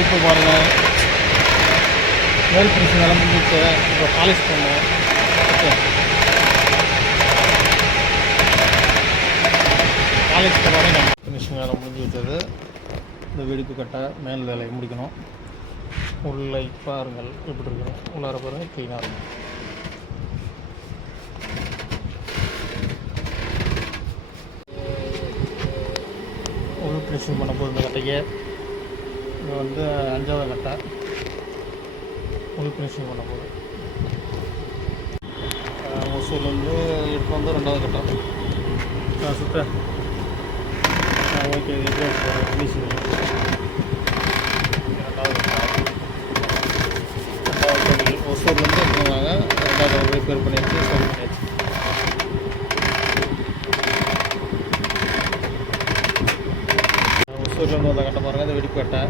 வெடிப்பு பாருங்கள். மேல் ஃபினிஷிங் எல்லாம் முடிஞ்சிட்டு இப்போ பாலிஷ் பண்ணணும். ஓகே, பாலிஷ் பண்ணோடனே ஃபினிஷிங் வேலை முடிஞ்சு வச்சது. இந்த வெடிப்பு கட்டை மேல் வேலையை முடிக்கணும். உள்ளே பாருங்கள் எப்படி இருக்கணும். உள்ளார பாருங்கள் க்ளீனாக இருக்கும். உள் ஃபினிஷிங் பண்ணும்போது இந்த கட்டைக்கு இது வந்து 5வது கட்டை உள் ஃபினிஷிங் பண்ணும்போது ஒசூர்லேருந்து எடுத்து வந்து 2வது கட்டம் சுத்த. ஓகே, இது ஃபினிஷிங் 2வது கட்டம். 2வது கட்டி ஒசூர்லேருந்து எடுத்துருவாங்க. 2வது ரிப்பேர் பண்ணியாச்சு, சரி பண்ணியாச்சு. ஒசூர்லேருந்து வந்த கட்டை பாருங்கள். இந்த வெடிப்பு கட்டை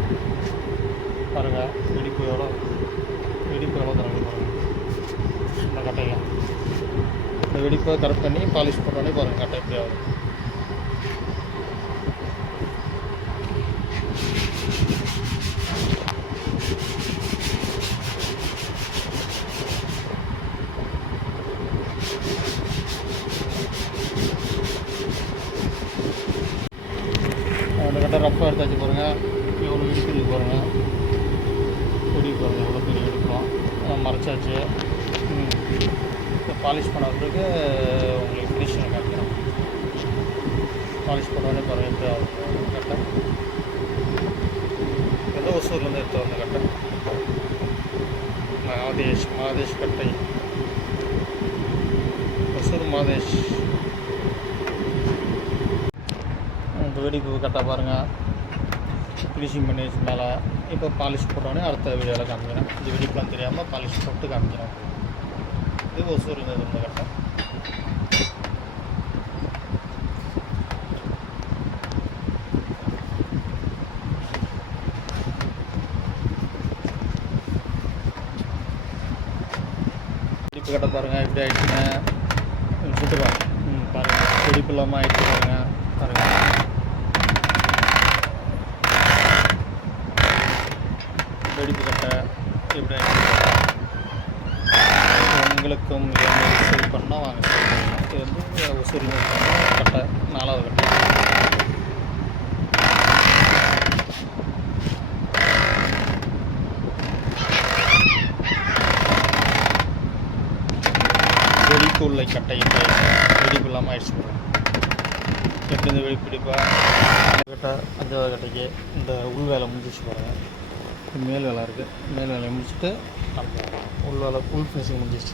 பாருங்கள். வெடிப்பு எவ்வளோ தரங்க பாருங்கள். இந்த கட்டையில் இந்த வெடிப்பை கரெக்ட் பண்ணி பாலிஷ் பண்ணோடனே பாருங்கள் கட்டை எப்படி ஆகுது. அந்த கட்டை ரஃப்பாக எடுத்தாச்சு பாருங்கள். எவ்வளோ வெடிப்பு பாருங்கள். வெடிப்பு பாருங்கள் எவ்வளோ பெரிய வெடிப்போம். மறைச்சாச்சு. இப்போ பாலிஷ் பண்ணுறதுக்கு உங்களுக்கு ஃபினிஷிங் காமிக்கிறோம். பாலிஷ் பண்ணோடனே பாருங்கள் எப்படி ஆகும் கட்டை. இதெல்லாம் ஒசூர்லேருந்து எடுத்து வந்த கட்டை. மாதேஷ் கட்டை. ஒசூர் மாதேஷ். இந்த வெடிப்பு கட்டை பாருங்கள். ஃபினிஷிங் பண்ணி வச்சு மேலே இப்போ பாலிஷ் போட்டோடனே அடுத்த வீடியோவில் காமிக்கிறேன். இந்த வெடிப்பெலாம் தெரியாமல் பாலிஷ் போட்டு காமிக்கிறேன். இது ஒசூரில் இருந்த கட்டை. வெடிப்பு கட்டை பாருங்கள் எப்படி ஆகிடுச்சுங்க. சுட்டுப்பா பாருங்கள். வெடிப்பு இல்லாமல் ஆகிடுச்சு பாருங்கள். வெடிப்பு கட்டை எப்படி உங்களுக்கும் சேல் பண்ணால் வாங்க. இது வந்து ஒசூரி கட்டை 4வது கட்டை. வெடிப்பு உள்ள கட்டை வெடிப்பு இல்லாமல் ஆயிடுச்சு. எப்படி இந்த வெடிப்பு பிடிப்பா கட்டை 5வது கட்டைக்கு இந்த உள் வேலை முடிஞ்சிச்சு பாருங்கள். மேல் வேலை இருக்குது. மேல் வேலையை முடிச்சுட்டு உள் வேலை உள் ஃபினிஷிங் முடிஞ்சிச்சு.